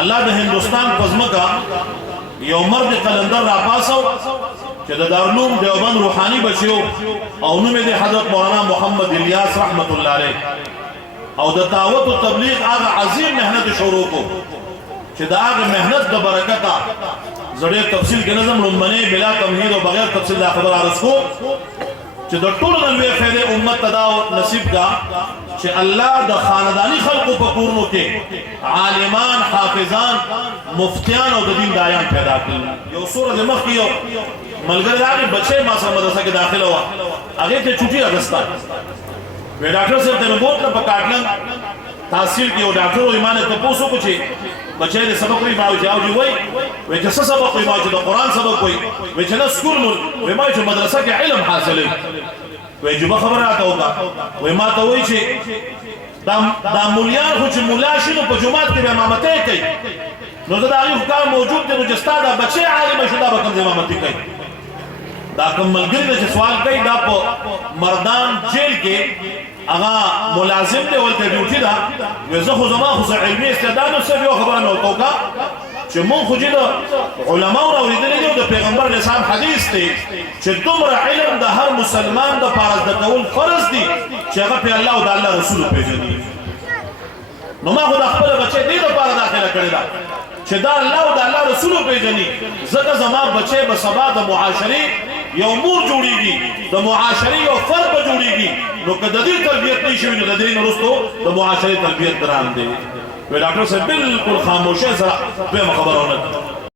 अल्लाह the Hindustan पजमका यो मर्द कलंदर रापासो कि दारुलूम देवबंद रूहानी बच्चों और उनमें दे हजरत मौलाना मोहम्मद इलियास रहमतुल्लाह अलैह और दावत व तबलीग आग अजीम मेहनत शुरू को कि आग मेहनत द बरकता जड़े तफसील के नज़म लुम्बने बिला तमहीद और बगैर तफसील दा खबर आरस को कि द टूल नलवे फेदे उम्मत तदा नसीब का कि अल्लाह द खानदानी खल्क़ पपूर्णों के आलिमान हाफिजान मुफ्तियान और दीन दायान पैदा की यो सूरज मखियो मलगरदार बच्चे मासा मदरसा के दाखिल हुआ आगे के छुट्टी अगस्ता वे डॉक्टर साहब ने बहुत न पकाटलन तहसील की और डॉक्टर और ईमान तो पूछो कुछ बच्चे ने सबक भी माव जाओ जी वही वे जैसा सबक भी माव जो कुरान सबक कोई वे चला स्कूल में वे माव जो मदरसा के इल्म हासिल है वे जो खबर आता होगा वे माँ तो वही छे दाम मुलियान कुछ मुलाशिन पर जुमात के इमामतें कई नौजवान हुकाम मौजूद थे मुझस्ता दा बच्चे आलिम शुदा बकम इमामती कई दा कमल गिर ने सवाल कई दा मर्दान जेल के अगा मुलाजिम ने वलते ड्यूटी दा वे जखो जमा खुस इल्मी इस्तेदाद से जो खबर न होता का कि मुन खुजिद उलमा और औरिदने जो पैगंबर ने साहब हदीस थे कि तुमरा इल्म दा हर मुसलमान दा फर्ज दा कौल फर्ज दी कि अगर पे अल्लाह और अल्लाह रसूल पे जनी नमा खुदा खबर बच्चे दी दा पार दाखिला करेगा कि दा अल्लाह और अल्लाह रसूल पे जनी जका जमा बच्चे बसबा दा मुआशरी यो उमूर जोड़ीगी द मुआशरी और फर्द जोड़ीगी नो कददी तरबियत नहीं शुरू न दे नरस्तो द मुआशरी तरबियत दरान दे वे डॉक्टर से बिल्कुल खामोश है जरा पे खबर होना